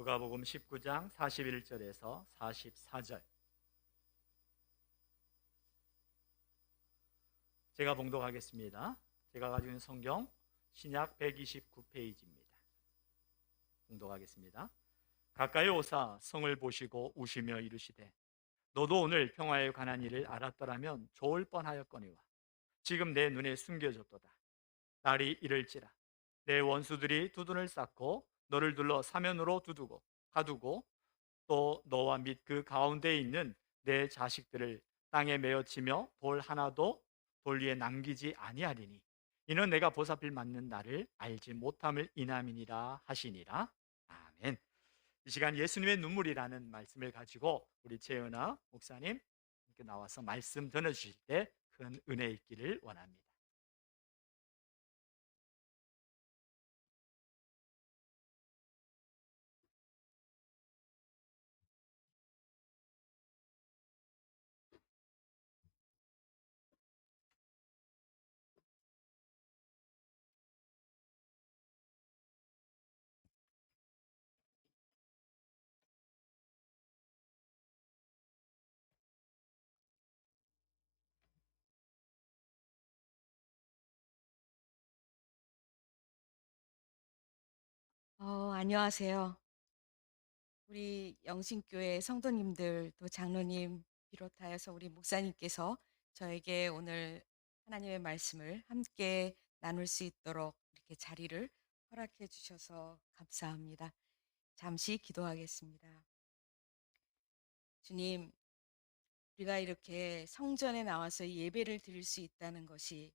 누가복음 19장 41절에서 44절. 제가 봉독하겠습니다. 제가 가지고 있는 성경 신약 129페이지입니다. 봉독하겠습니다. 가까이 오사 성을 보시고 우시며 이르시되 너도 오늘 평화에 관한 일을 알았더라면 좋을 뻔하였거니와 지금 내 눈에 숨겨졌도다. 날이 이를지라 내 원수들이 두둔을 쌓고 너를 둘러 사면으로 두두고 가두고 또 너와 및 그 가운데에 있는 내 자식들을 땅에 메어치며 돌 하나도 돌 위에 남기지 아니하리니 이는 내가 보살필 맞는 나를 알지 못함을 인함이니라 하시니라. 아멘. 이 시간 예수님의 눈물이라는 말씀을 가지고 우리 최은아 목사님 이렇게 나와서 말씀 전해주실 때 큰 은혜 있기를 원합니다. 안녕하세요. 우리 영신교회 성도님들 또 장로님 비롯하여서 우리 목사님께서 저에게 오늘 하나님의 말씀을 함께 나눌 수 있도록 이렇게 자리를 허락해 주셔서 감사합니다. 잠시 기도하겠습니다. 주님, 우리가 이렇게 성전에 나와서 예배를 드릴 수 있다는 것이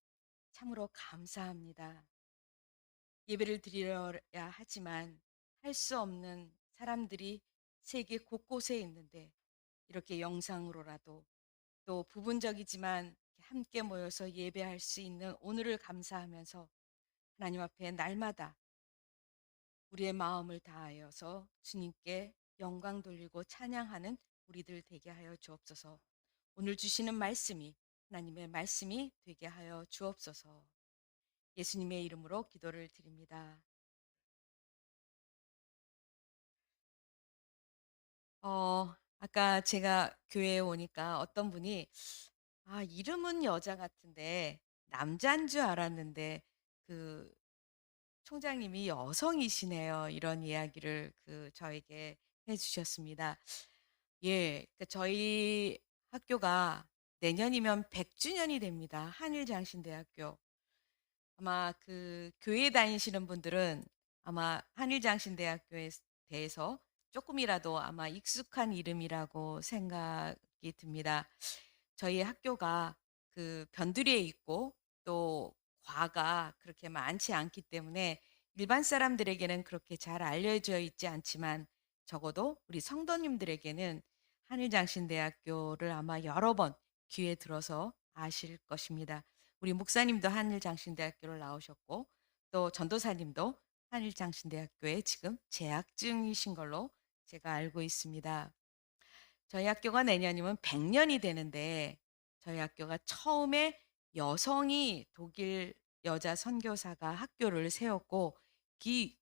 참으로 감사합니다. 예배를 드려야 하지만 할 수 없는 사람들이 세계 곳곳에 있는데 이렇게 영상으로라도 또 부분적이지만 함께 모여서 예배할 수 있는 오늘을 감사하면서 하나님 앞에 날마다 우리의 마음을 다하여서 주님께 영광 돌리고 찬양하는 우리들 되게 하여 주옵소서. 오늘 주시는 말씀이 하나님의 말씀이 되게 하여 주옵소서. 예수님의 이름으로 기도를 드립니다. 아까 제가 교회에 오니까 어떤 분이 이름은 여자 같은데 남자인 줄 알았는데 그 총장님이 여성이시네요. 이런 이야기를 저에게 해주셨습니다. 예, 저희 학교가 내년이면 100주년이 됩니다. 한일장신대학교. 아마 교회 다니시는 분들은 아마 한일장신대학교에 대해서 조금이라도 아마 익숙한 이름이라고 생각이 듭니다. 저희 학교가 변두리에 있고 또 과가 그렇게 많지 않기 때문에 일반 사람들에게는 그렇게 잘 알려져 있지 않지만 적어도 우리 성도님들에게는 한일장신대학교를 아마 여러 번 귀에 들어서 아실 것입니다. 우리 목사님도 한일장신대학교를 나오셨고 또 전도사님도 한일장신대학교에 지금 재학 중이신 걸로 제가 알고 있습니다. 저희 학교가 내년이면 100년이 되는데 저희 학교가 처음에 여성이 독일 여자 선교사가 학교를 세웠고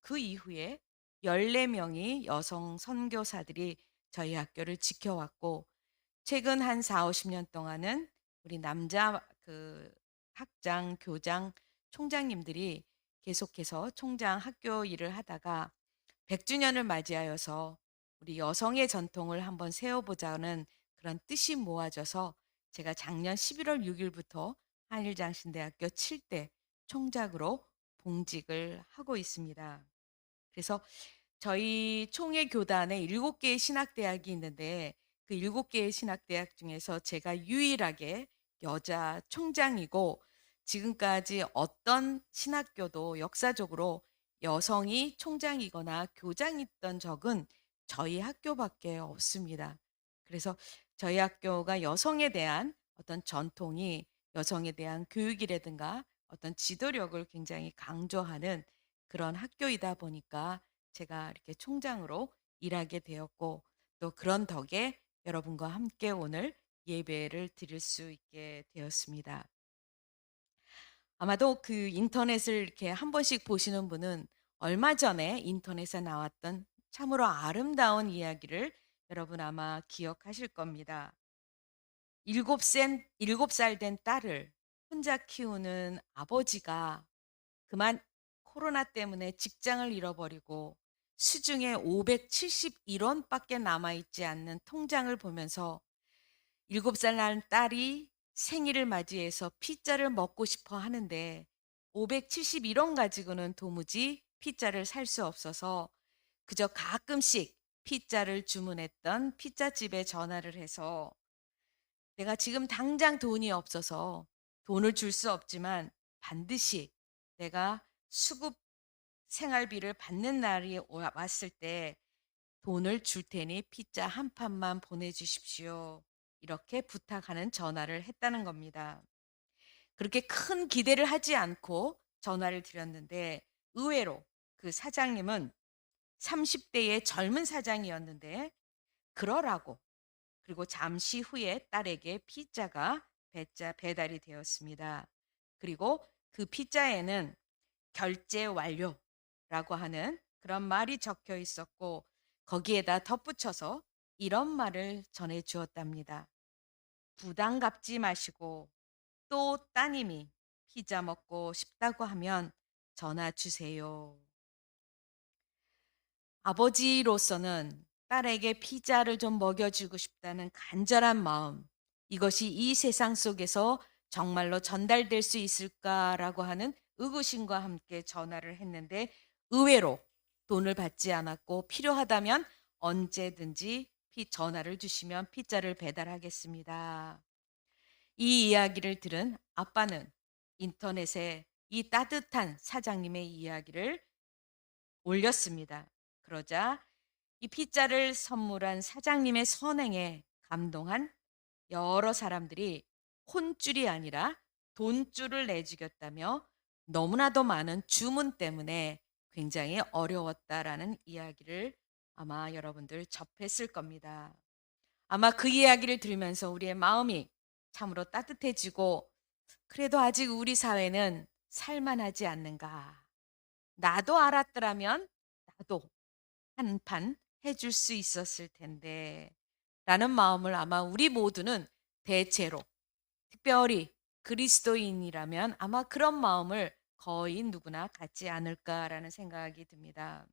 그 이후에 14명이 여성 선교사들이 저희 학교를 지켜왔고 최근 한 4, 50년 동안은 우리 남자 학장, 교장, 총장님들이 계속해서 총장 학교 일을 하다가 100주년을 맞이하여서 우리 여성의 전통을 한번 세워보자는 그런 뜻이 모아져서 제가 작년 11월 6일부터 한일장신대학교 7대 총장으로 봉직을 하고 있습니다. 그래서 저희 총회 교단에 7개의 신학대학이 있는데 그 7개의 신학대학 중에서 제가 유일하게 여자 총장이고 지금까지 어떤 신학교도 역사적으로 여성이 총장이거나 교장이던 적은 저희 학교밖에 없습니다. 그래서 저희 학교가 여성에 대한 어떤 전통이 여성에 대한 교육이라든가 어떤 지도력을 굉장히 강조하는 그런 학교이다 보니까 제가 이렇게 총장으로 일하게 되었고 또 그런 덕에 여러분과 함께 오늘 예배를 드릴 수 있게 되었습니다. 아마도 인터넷을 이렇게 한 번씩 보시는 분은 얼마 전에 인터넷에 나왔던 참으로 아름다운 이야기를 여러분 아마 기억하실 겁니다. 7살 된 딸을 혼자 키우는 아버지가 그만 코로나 때문에 직장을 잃어버리고 수중에 571원밖에 남아있지 않는 통장을 보면서 7살 난 딸이 생일을 맞이해서 피자를 먹고 싶어 하는데 571원 가지고는 도무지 피자를 살 수 없어서 그저 가끔씩 피자를 주문했던 피자집에 전화를 해서 내가 지금 당장 돈이 없어서 돈을 줄 수 없지만 반드시 내가 수급 생활비를 받는 날이 왔을 때 돈을 줄 테니 피자 한 판만 보내주십시오. 이렇게 부탁하는 전화를 했다는 겁니다. 그렇게 큰 기대를 하지 않고 전화를 드렸는데 의외로 그 사장님은 30대의 젊은 사장이었는데 그러라고 그리고 잠시 후에 딸에게 피자가 배달이 되었습니다. 그리고 그 피자에는 결제 완료라고 하는 그런 말이 적혀 있었고 거기에다 덧붙여서 이런 말을 전해 주었답니다. 부담 갖지 마시고 또 따님이 피자 먹고 싶다고 하면 전화 주세요. 아버지로서는 딸에게 피자를 좀 먹여주고 싶다는 간절한 마음, 이것이 이 세상 속에서 정말로 전달될 수 있을까라고 하는 의구심과 함께 전화를 했는데 의외로 돈을 받지 않았고 필요하다면 언제든지 전화를 주시면 피자를 배달하겠습니다. 이 이야기를 들은 아빠는 인터넷에 이 따뜻한 사장님의 이야기를 올렸습니다. 그러자 이 피자를 선물한 사장님의 선행에 감동한 여러 사람들이 혼줄이 아니라 돈줄을 내주겠다며 너무나도 많은 주문 때문에 굉장히 어려웠다라는 이야기를 아마 여러분들 접했을 겁니다. 아마 그 이야기를 들으면서 우리의 마음이 참으로 따뜻해지고 그래도 아직 우리 사회는 살만하지 않는가. 나도 알았더라면 나도 한 판 해줄 수 있었을 텐데 라는 마음을 아마 우리 모두는 대체로 특별히 그리스도인이라면 아마 그런 마음을 거의 누구나 갖지 않을까라는 생각이 듭니다.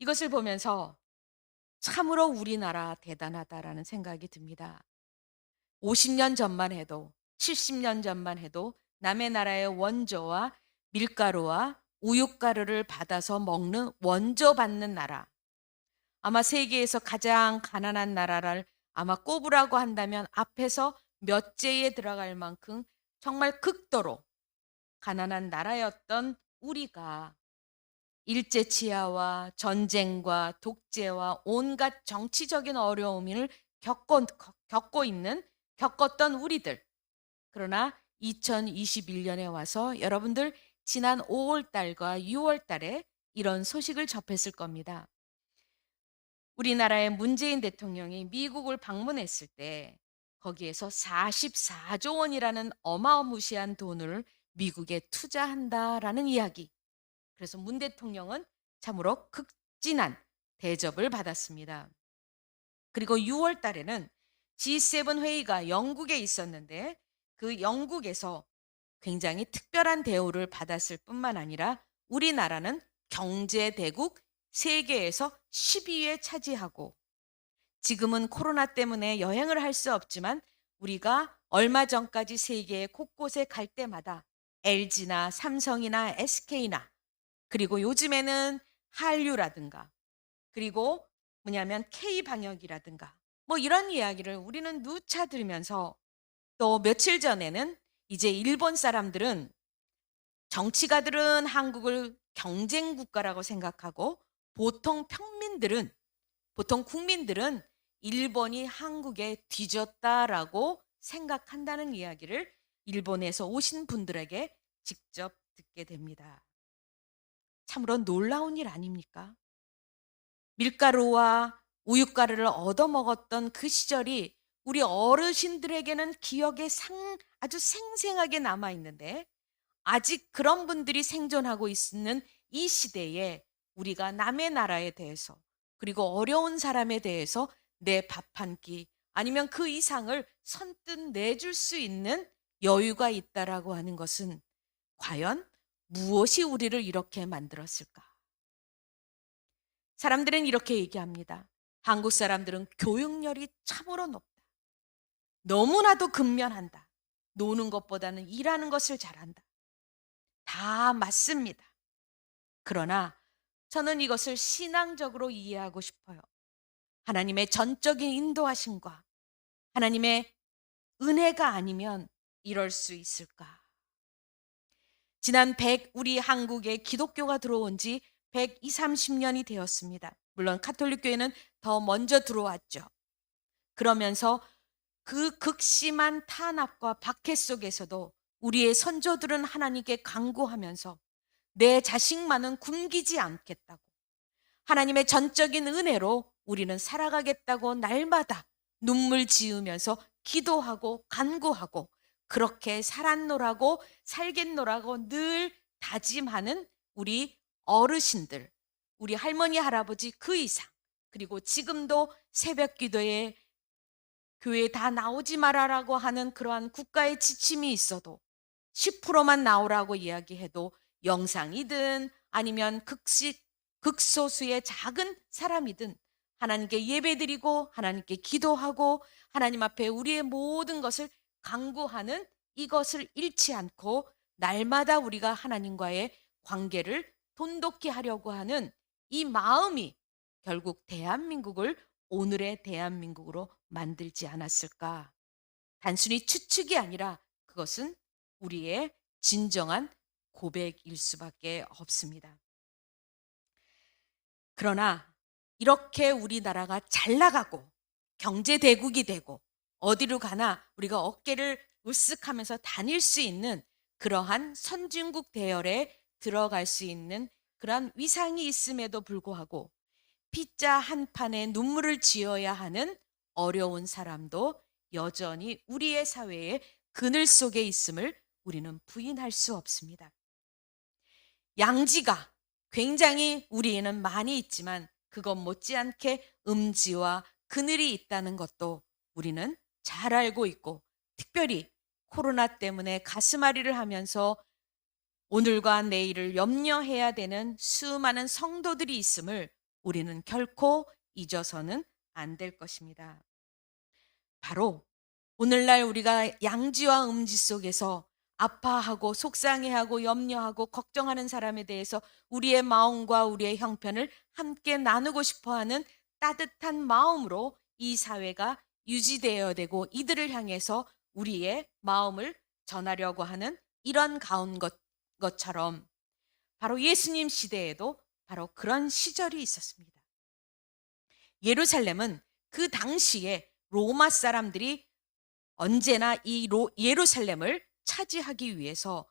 이것을 보면서 참으로 우리나라 대단하다라는 생각이 듭니다. 50년 전만 해도 70년 전만 해도 남의 나라의 원조와 밀가루와 우유가루를 받아서 먹는 원조 받는 나라. 아마 세계에서 가장 가난한 나라를 아마 꼽으라고 한다면 앞에서 몇째에 들어갈 만큼 정말 극도로 가난한 나라였던 우리가 일제치하와 전쟁과 독재와 온갖 정치적인 어려움을 겪고 있는 겪었던 우리들. 그러나 2021년에 와서 여러분들 지난 5월 달과 6월 달에 이런 소식을 접했을 겁니다. 우리나라의 문재인 대통령이 미국을 방문했을 때 거기에서 44조 원이라는 어마무시한 돈을 미국에 투자한다라는 이야기. 그래서 문 대통령은 참으로 극진한 대접을 받았습니다. 그리고 6월 달에는 G7 회의가 영국에 있었는데 그 영국에서 굉장히 특별한 대우를 받았을 뿐만 아니라 우리나라는 경제대국 세계에서 10위에 차지하고 지금은 코로나 때문에 여행을 할 수 없지만 우리가 얼마 전까지 세계 곳곳에 갈 때마다 LG나 삼성이나 SK나 그리고 요즘에는 한류라든가 그리고 뭐냐면 K방역이라든가 뭐 이런 이야기를 우리는 누차 들으면서 또 며칠 전에는 이제 일본 사람들은 정치가들은 한국을 경쟁 국가라고 생각하고 보통 국민들은 일본이 한국에 뒤졌다라고 생각한다는 이야기를 일본에서 오신 분들에게 직접 듣게 됩니다. 참으로 놀라운 일 아닙니까? 밀가루와 우유가루를 얻어먹었던 그 시절이 우리 어르신들에게는 기억에 아주 생생하게 남아있는데 아직 그런 분들이 생존하고 있는 이 시대에 우리가 남의 나라에 대해서 그리고 어려운 사람에 대해서 내 밥 한 끼 아니면 그 이상을 선뜻 내줄 수 있는 여유가 있다라고 하는 것은 과연 무엇이 우리를 이렇게 만들었을까? 사람들은 이렇게 얘기합니다. 한국 사람들은 교육열이 참으로 높다. 너무나도 근면한다. 노는 것보다는 일하는 것을 잘한다. 다 맞습니다. 그러나 저는 이것을 신앙적으로 이해하고 싶어요. 하나님의 전적인 인도하심과 하나님의 은혜가 아니면 이럴 수 있을까? 지난 우리 한국에 기독교가 들어온 지 120, 30년이 되었습니다. 물론 가톨릭 교회는 더 먼저 들어왔죠. 그러면서 그 극심한 탄압과 박해 속에서도 우리의 선조들은 하나님께 간구하면서 내 자식만은 굶기지 않겠다고 하나님의 전적인 은혜로 우리는 살아가겠다고 날마다 눈물 지으면서 기도하고 간구하고 그렇게 살았노라고 살겠노라고 늘 다짐하는 우리 어르신들, 우리 할머니 할아버지 그 이상, 그리고 지금도 새벽 기도에 교회에 다 나오지 말아라고 하는 그러한 국가의 지침이 있어도 10%만 나오라고 이야기해도 영상이든 아니면 극소수의 작은 사람이든 하나님께 예배드리고 하나님께 기도하고 하나님 앞에 우리의 모든 것을 간구하는 이것을 잃지 않고 날마다 우리가 하나님과의 관계를 돈독히 하려고 하는 이 마음이 결국 대한민국을 오늘의 대한민국으로 만들지 않았을까? 단순히 추측이 아니라 그것은 우리의 진정한 고백일 수밖에 없습니다. 그러나 이렇게 우리나라가 잘 나가고 경제 대국이 되고 어디로 가나 우리가 어깨를 으쓱하면서 다닐 수 있는 그러한 선진국 대열에 들어갈 수 있는 그러한 위상이 있음에도 불구하고 피자 한 판에 눈물을 지어야 하는 어려운 사람도 여전히 우리의 사회의 그늘 속에 있음을 우리는 부인할 수 없습니다. 양지가 굉장히 우리에는 많이 있지만 그것 못지않게 음지와 그늘이 있다는 것도 우리는 잘 알고 있고, 특별히 코로나 때문에 가슴앓이를 하면서 오늘과 내일을 염려해야 되는 수많은 성도들이 있음을 우리는 결코 잊어서는 안 될 것입니다. 바로 오늘날 우리가 양지와 음지 속에서 아파하고 속상해하고 염려하고 걱정하는 사람에 대해서 우리의 마음과 우리의 형편을 함께 나누고 싶어하는 따뜻한 마음으로 이 사회가 유지되어야 되고 이들을 향해서 우리의 마음을 전하려고 하는 이런 것처럼 바로 예수님 시대에도 바로 그런 시절이 있었습니다. 예루살렘은 그 당시에 로마 사람들이 언제나 이 예루살렘을 차지하기 위해서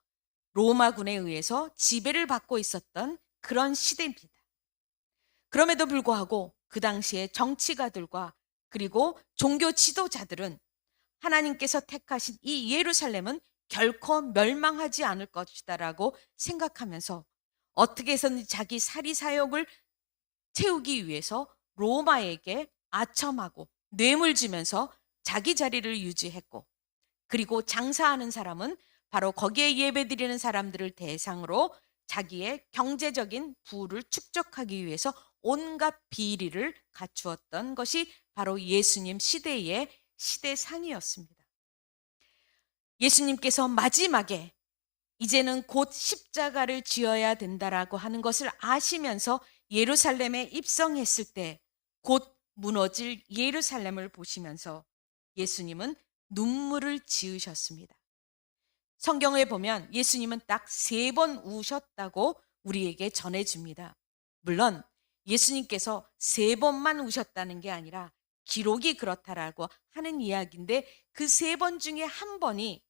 로마군에 의해서 지배를 받고 있었던 그런 시대입니다. 그럼에도 불구하고 그 당시에 정치가들과 그리고 종교 지도자들은 하나님께서 택하신 이 예루살렘은 결코 멸망하지 않을 것이다라고 생각하면서 어떻게 해서든 자기 사리사욕을 채우기 위해서 로마에게 아첨하고 뇌물 주면서 자기 자리를 유지했고, 그리고 장사하는 사람은 바로 거기에 예배드리는 사람들을 대상으로 자기의 경제적인 부를 축적하기 위해서 온갖 비리를 갖추었던 것이 바로 예수님 시대의 시대상이었습니다. 예수님께서 마지막에 이제는 곧 십자가를 지어야 된다라고 하는 것을 아시면서 예루살렘에 입성했을 때 곧 무너질 예루살렘을 보시면서 예수님은 눈물을 지으셨습니다. 성경에 보면 예수님은 딱 3번 우셨다고 우리에게 전해줍니다. 물론 예수님께서 3번만 우셨다는 게 아니라 기록이 그렇다라고 하는 이야기인데 그 3번 중에 한 번이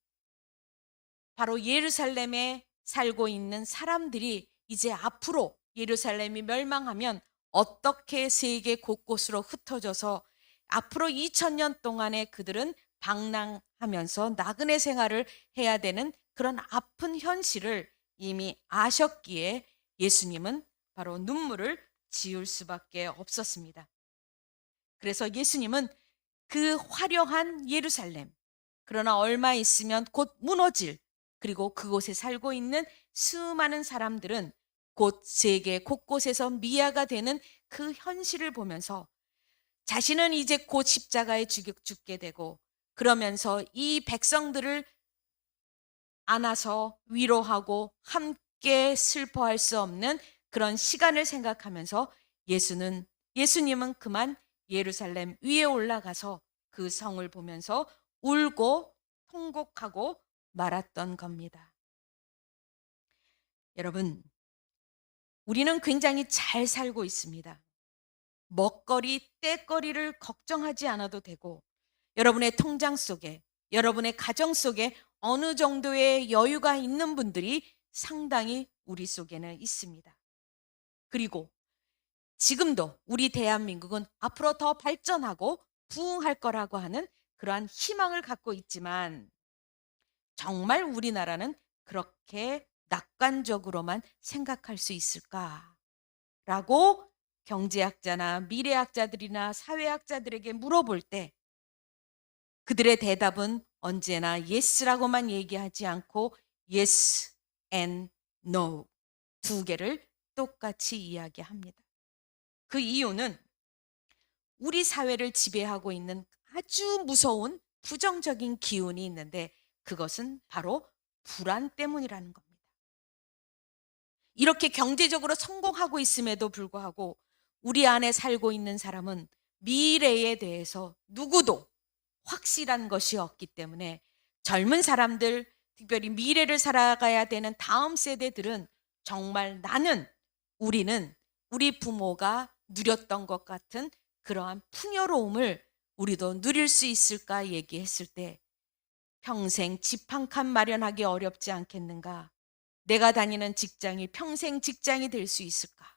바로 예루살렘에 살고 있는 사람들이 이제 앞으로 예루살렘이 멸망하면 어떻게 세계 곳곳으로 흩어져서 앞으로 2000년 동안에 그들은 방랑하면서 나그네 생활을 해야 되는 그런 아픈 현실을 이미 아셨기에 예수님은 바로 눈물을 지을 수밖에 없었습니다. 그래서 예수님은 그 화려한 예루살렘, 그러나 얼마 있으면 곧 무너질, 그리고 그곳에 살고 있는 수많은 사람들은 곧 세계 곳곳에서 미아가 되는 그 현실을 보면서 자신은 이제 곧 십자가에 죽게 되고, 그러면서 이 백성들을 안아서 위로하고 함께 슬퍼할 수 없는 그런 시간을 생각하면서 예수님은 그만 예루살렘 위에 올라가서 그 성을 보면서 울고 통곡하고 말았던 겁니다. 여러분, 우리는 굉장히 잘 살고 있습니다. 먹거리, 떼거리를 걱정하지 않아도 되고, 여러분의 통장 속에, 여러분의 가정 속에 어느 정도의 여유가 있는 분들이 상당히 우리 속에는 있습니다. 그리고 지금도 우리 대한민국은 앞으로 더 발전하고 부흥할 거라고 하는 그러한 희망을 갖고 있지만, 정말 우리나라는 그렇게 낙관적으로만 생각할 수 있을까라고 경제학자나 미래학자들이나 사회학자들에게 물어볼 때 그들의 대답은 언제나 yes라고만 얘기하지 않고 yes and no 두 개를 똑같이 이야기합니다. 그 이유는 우리 사회를 지배하고 있는 아주 무서운 부정적인 기운이 있는데, 그것은 바로 불안 때문이라는 겁니다. 이렇게 경제적으로 성공하고 있음에도 불구하고 우리 안에 살고 있는 사람은 미래에 대해서 누구도 확실한 것이 없기 때문에, 젊은 사람들, 특별히 미래를 살아가야 되는 다음 세대들은 정말 우리는 우리 부모가 누렸던 것 같은 그러한 풍요로움을 우리도 누릴 수 있을까 얘기했을 때, 평생 집 한 칸 마련하기 어렵지 않겠는가? 내가 다니는 직장이 평생 직장이 될 수 있을까?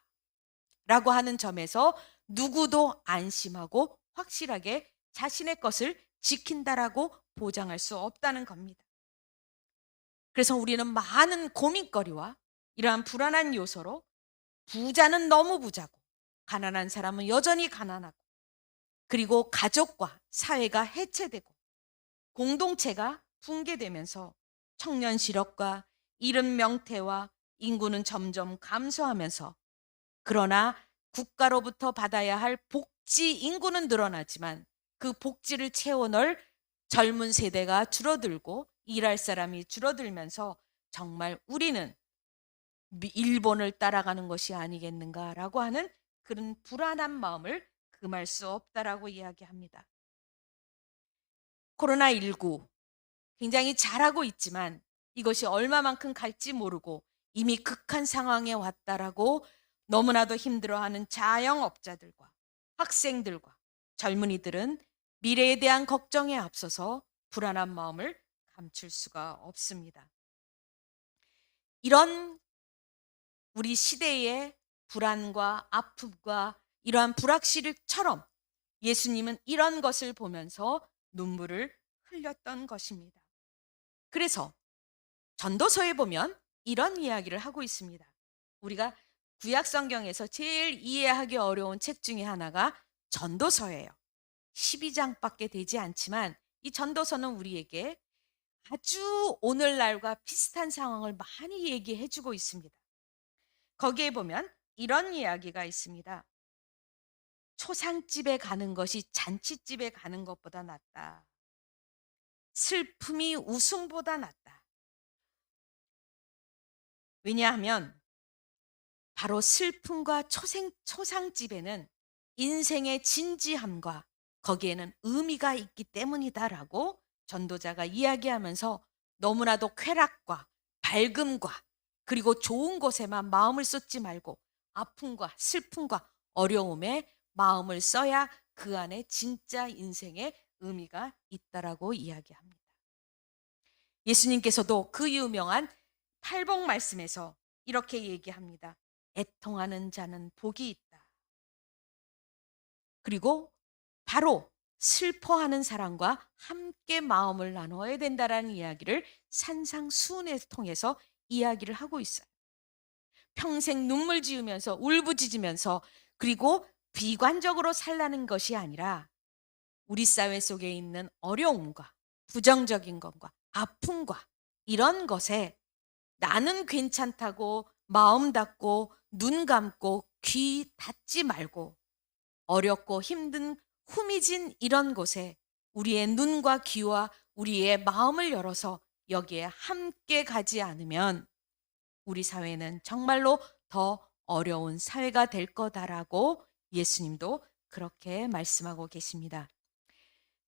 라고 하는 점에서 누구도 안심하고 확실하게 자신의 것을 지킨다라고 보장할 수 없다는 겁니다. 그래서 우리는 많은 고민거리와 이러한 불안한 요소로 부자는 너무 부자고 가난한 사람은 여전히 가난하고, 그리고 가족과 사회가 해체되고 공동체가 붕괴되면서 청년 실업과 이른 명태와 인구는 점점 감소하면서, 그러나 국가로부터 받아야 할 복지 인구는 늘어나지만 그 복지를 채워 넣을 젊은 세대가 줄어들고 일할 사람이 줄어들면서 정말 우리는 일본을 따라가는 것이 아니겠는가라고 하는 그런 불안한 마음을 금할 수 없다라고 이야기합니다. 코로나19 굉장히 잘하고 있지만 이것이 얼마만큼 갈지 모르고 이미 극한 상황에 왔다라고 너무나도 힘들어하는 자영업자들과 학생들과 젊은이들은 미래에 대한 걱정에 앞서서 불안한 마음을 감출 수가 없습니다. 이런 우리 시대의 불안과 아픔과 이러한 불확실처럼 예수님은 이런 것을 보면서 눈물을 흘렸던 것입니다. 그래서 전도서에 보면 이런 이야기를 하고 있습니다. 우리가 구약 성경에서 제일 이해하기 어려운 책 중에 하나가 전도서예요. 12장밖에 되지 않지만 이 전도서는 우리에게 아주 오늘날과 비슷한 상황을 많이 얘기해 주고 있습니다. 거기에 보면 이런 이야기가 있습니다. 초상집에 가는 것이 잔치집에 가는 것보다 낫다. 슬픔이 웃음보다 낫다. 왜냐하면 바로 슬픔과 초상집에는 인생의 진지함과 거기에는 의미가 있기 때문이다라고 전도자가 이야기하면서, 너무나도 쾌락과 밝음과 그리고 좋은 곳에만 마음을 쏟지 말고 아픔과 슬픔과 어려움에 마음을 써야 그 안에 진짜 인생의 의미가 있다라고 이야기합니다. 예수님께서도 그 유명한 팔복 말씀에서 이렇게 얘기합니다. 애통하는 자는 복이 있다. 그리고 바로 슬퍼하는 사람과 함께 마음을 나눠야 된다라는 이야기를 산상수훈을 통해서 이야기를 하고 있어요. 평생 눈물 지으면서 울부짖으면서 그리고 비관적으로 살라는 것이 아니라 우리 사회 속에 있는 어려움과 부정적인 것과 아픔과 이런 것에 나는 괜찮다고 마음 닫고 눈 감고 귀 닫지 말고 어렵고 힘든 후미진 이런 곳에 우리의 눈과 귀와 우리의 마음을 열어서 여기에 함께 가지 않으면 우리 사회는 정말로 더 어려운 사회가 될 거다라고 예수님도 그렇게 말씀하고 계십니다.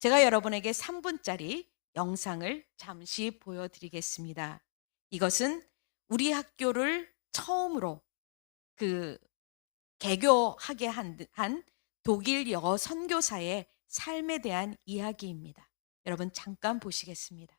제가 여러분에게 3분짜리 영상을 잠시 보여드리겠습니다. 이것은 우리 학교를 처음으로 그 개교하게 한 독일 여 선교사의 삶에 대한 이야기입니다. 여러분 잠깐 보시겠습니다.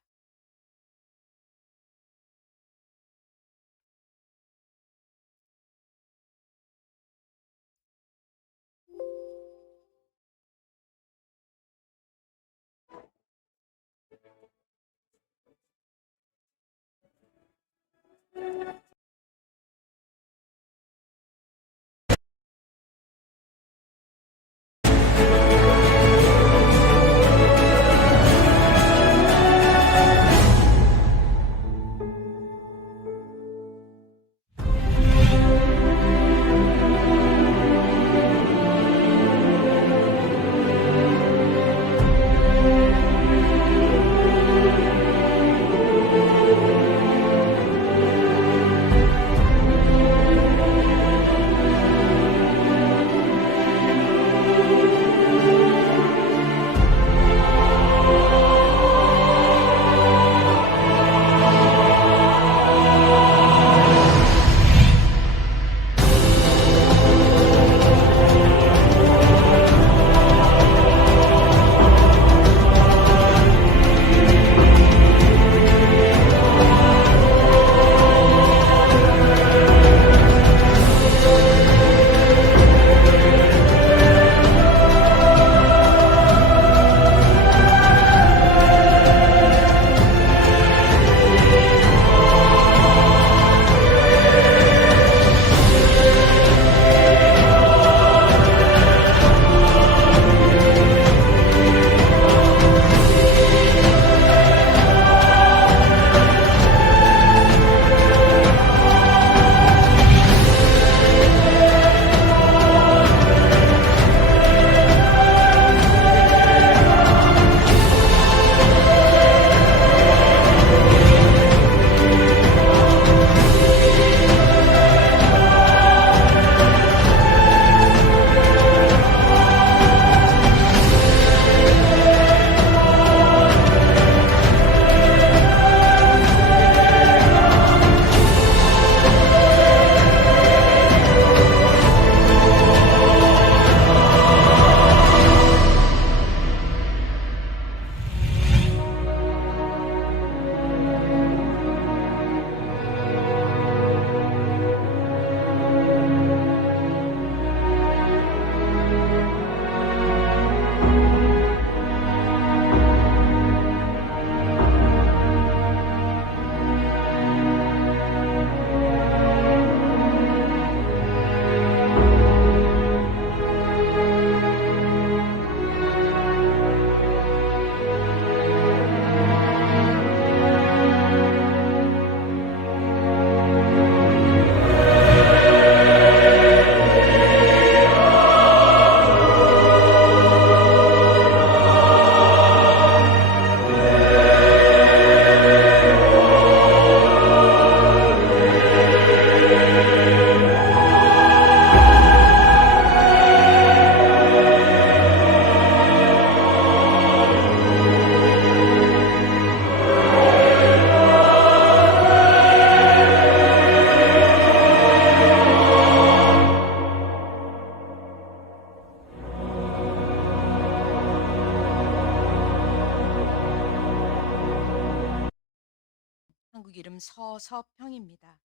한국 이름 서서평입니다.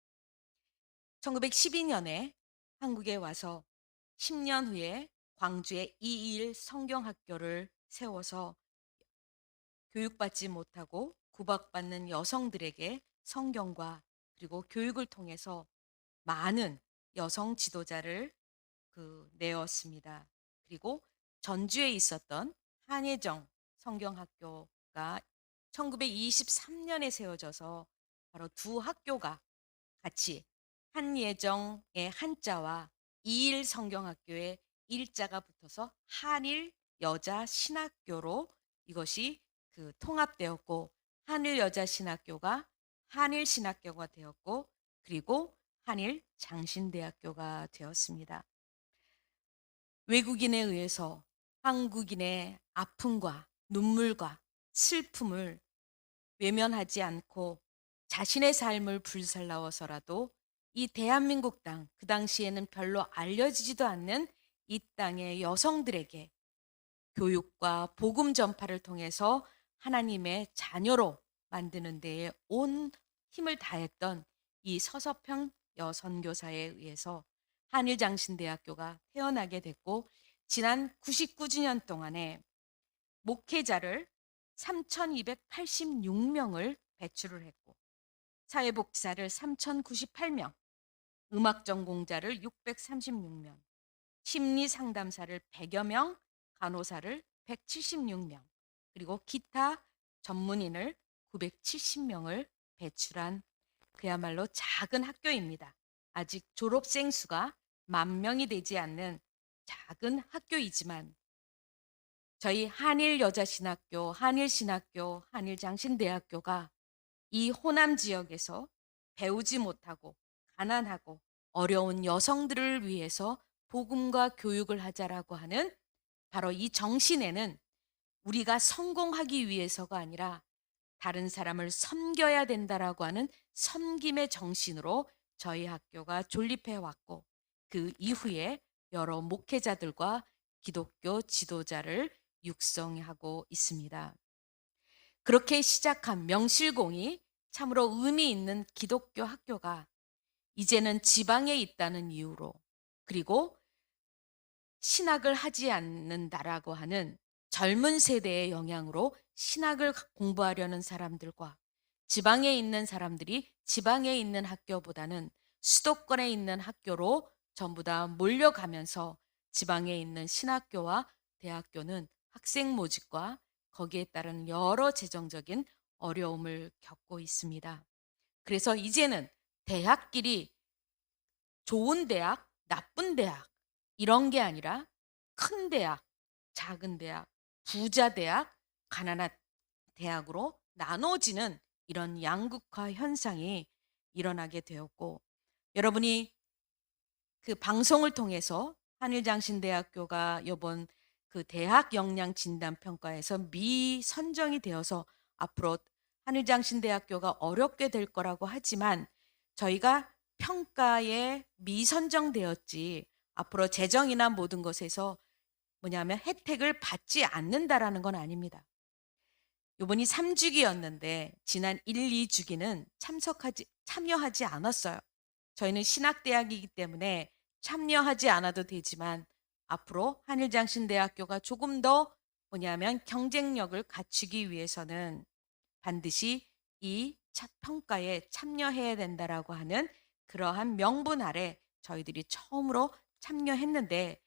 1912년에 한국에 와서 10년 후에 광주에 이일 성경학교를 세워서 교육받지 못하고 구박받는 여성들에게 성경과 그리고 교육을 통해서 많은 여성 지도자를 내었습니다. 그리고 전주에 있었던 한예정 성경학교가 1923년에 세워져서 바로 두 학교가 같이 한예정의 한자와 이일 성경학교의 일자가 붙어서 한일 여자 신학교로 이것이 통합되었고, 한일 여자 신학교가 한일 신학교가 되었고, 그리고 한일 장신대학교가 되었습니다. 외국인에 의해서 한국인의 아픔과 눈물과 슬픔을 외면하지 않고 자신의 삶을 불살라워서라도 이 대한민국 땅, 그 당시에는 별로 알려지지도 않는 이 땅의 여성들에게 교육과 복음 전파를 통해서 하나님의 자녀로 만드는 데에 온 힘을 다했던 이 서서평 여선교사에 의해서 한일장신대학교가 태어나게 됐고, 지난 99주년 동안에 목회자를 3,286명을 배출을 했고, 사회복지사를 3,098명, 음악 전공자를 636명, 심리상담사를 100여 명, 간호사를 176명, 그리고 기타 전문인을 970명을 배출한 그야말로 작은 학교입니다. 아직 졸업생 수가 10,000명이 되지 않는 작은 학교이지만, 저희 한일여자신학교, 한일신학교, 한일장신대학교가 이 호남 지역에서 배우지 못하고 가난하고 어려운 여성들을 위해서 복음과 교육을 하자라고 하는 바로 이 정신에는 우리가 성공하기 위해서가 아니라 다른 사람을 섬겨야 된다라고 하는 섬김의 정신으로 저희 학교가 존립해 왔고, 그 이후에 여러 목회자들과 기독교 지도자를 육성하고 있습니다. 그렇게 시작한 명실공히 참으로 의미 있는 기독교 학교가 이제는 지방에 있다는 이유로, 그리고 신학을 하지 않는다라고 하는 젊은 세대의 영향으로 신학을 공부하려는 사람들과 지방에 있는 사람들이 지방에 있는 학교보다는 수도권에 있는 학교로 전부 다 몰려가면서 지방에 있는 신학교와 대학교는 학생 모집과 거기에 따른 여러 재정적인 어려움을 겪고 있습니다. 그래서 이제는 대학끼리 좋은 대학, 나쁜 대학 이런 게 아니라 큰 대학, 작은 대학, 부자 대학, 가난한 대학으로 나눠지는 이런 양극화 현상이 일어나게 되었고, 여러분이 그 방송을 통해서 한일장신대학교가 이번 그 대학 역량 진단 평가에서 미선정이 되어서 앞으로 한일장신대학교가 어렵게 될 거라고 하지만, 저희가 평가에 미선정되었지 앞으로 재정이나 모든 것에서 뭐냐면 혜택을 받지 않는다라는 건 아닙니다. 이번이 3주기였는데 지난 1, 2주기는 참여하지 않았어요. 저희는 신학대학이기 때문에 참여하지 않아도 되지만, 앞으로 한일장신대학교가 조금 더 뭐냐면 경쟁력을 갖추기 위해서는 반드시 이 평가에 참여해야 된다라고 하는 그러한 명분 아래 저희들이 처음으로 참여했는데,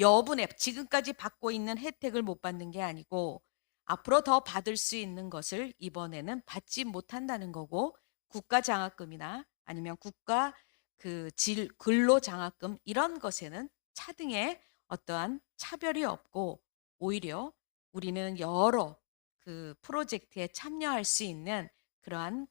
여분의 지금까지 받고 있는 혜택을 못 받는 게 아니고 앞으로 더 받을 수 있는 것을 이번에는 받지 못한다는 거고, 국가 장학금이나 아니면 국가 근로 장학금 이런 것에는 차등의 어떠한 차별이 없고, 오히려 우리는 여러 프로젝트에 참여할 수 있는 그러한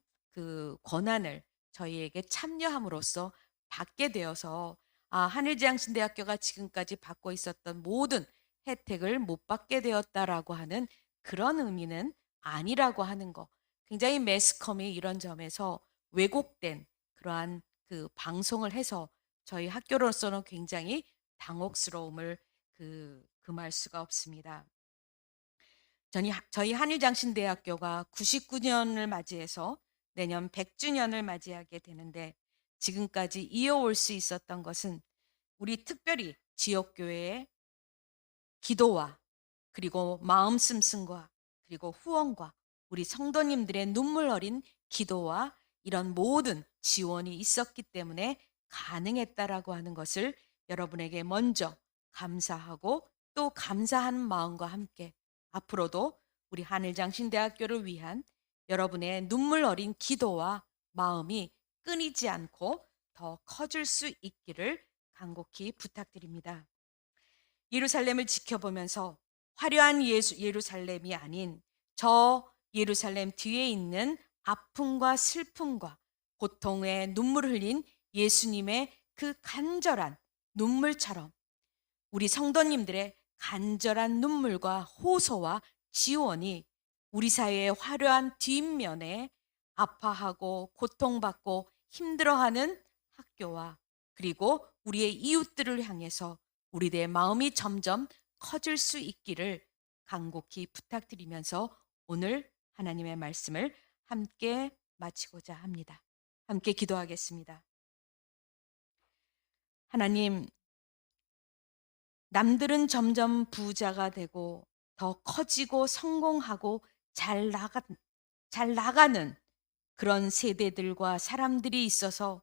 권한을 저희에게 참여함으로써 받게 되어서, 한일장신대학교가 지금까지 받고 있었던 모든 혜택을 못 받게 되었다라고 하는 그런 의미는 아니라고 하는 거. 굉장히 매스컴이 이런 점에서 왜곡된 그러한 방송을 해서 저희 학교로서는 굉장히 당혹스러움을 금할 수가 없습니다. 저희 한일장신대학교가 99년을 맞이해서 내년 100주년을 맞이하게 되는데, 지금까지 이어올 수 있었던 것은 우리 특별히 지역교회의 기도와 그리고 마음 씀씀과 그리고 후원과 우리 성도님들의 눈물 어린 기도와 이런 모든 지원이 있었기 때문에 가능했다라고 하는 것을 여러분에게 먼저 감사하고 또 감사하는 마음과 함께 앞으로도 우리 하늘장신대학교를 위한 여러분의 눈물 어린 기도와 마음이 끊이지 않고 더 커질 수 있기를 간곡히 부탁드립니다. 예루살렘을 지켜보면서 화려한 예루살렘이 아닌 저 예루살렘 뒤에 있는 아픔과 슬픔과 고통의 눈물을 흘린 예수님의 그 간절한 눈물처럼 우리 성도님들의 간절한 눈물과 호소와 지원이 우리 사회의 화려한 뒷면에 아파하고 고통받고 힘들어하는 학교와 그리고 우리의 이웃들을 향해서 우리의 마음이 점점 커질 수 있기를 간곡히 부탁드리면서 오늘 하나님의 말씀을 함께 마치고자 합니다. 함께 기도하겠습니다. 하나님, 남들은 점점 부자가 되고 더 커지고 성공하고 잘 나가는 그런 세대들과 사람들이 있어서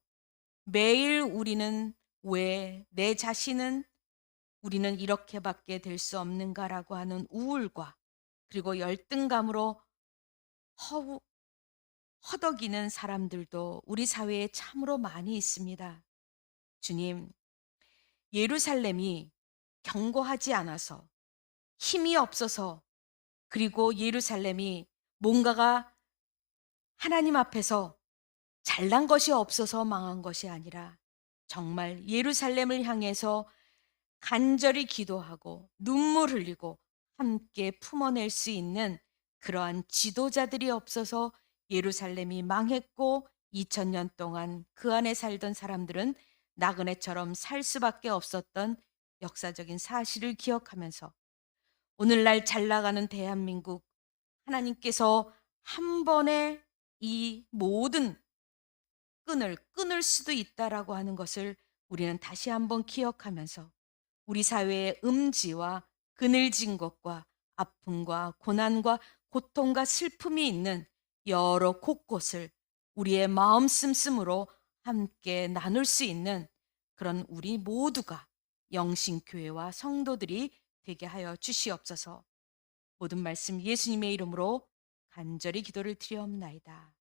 매일 우리는 왜 내 자신은 우리는 이렇게밖에 될 수 없는가라고 하는 우울과 그리고 열등감으로 허우, 허덕이는 사람들도 우리 사회에 참으로 많이 있습니다. 주님, 예루살렘이 견고하지 않아서 힘이 없어서 그리고 예루살렘이 뭔가가 하나님 앞에서 잘난 것이 없어서 망한 것이 아니라 정말 예루살렘을 향해서 간절히 기도하고 눈물 흘리고 함께 품어낼 수 있는 그러한 지도자들이 없어서 예루살렘이 망했고 2000년 동안 그 안에 살던 사람들은 나그네처럼 살 수밖에 없었던 역사적인 사실을 기억하면서 오늘날 잘 나가는 대한민국 하나님께서 한 번에 이 모든 끈을 끊을 수도 있다라고 하는 것을 우리는 다시 한번 기억하면서 우리 사회의 음지와 그늘진 것과 아픔과 고난과 고통과 슬픔이 있는 여러 곳곳을 우리의 마음 씀씀으로 함께 나눌 수 있는 그런 우리 모두가 영신교회와 성도들이 되게 하여 주시옵소서. 모든 말씀 예수님의 이름으로 간절히 기도를 드리옵나이다.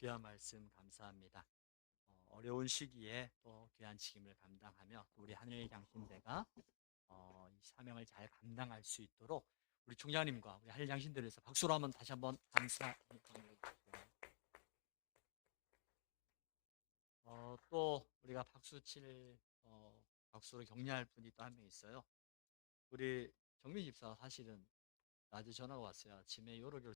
귀한 말씀 감사합니다. 어려운 시기에 또 귀한 책임을 감당하며 또 우리 하늘 양신대가 이 사명을 잘 감당할 수 있도록 우리 총장님과 우리 하늘 양신대에서 박수로 한번 다시 한번 감사. 또 우리가 박수로 격려할 분이 또 한 명 있어요. 우리 정민 집사 사실은 낮에 전화가 왔어요. 아침에 요로를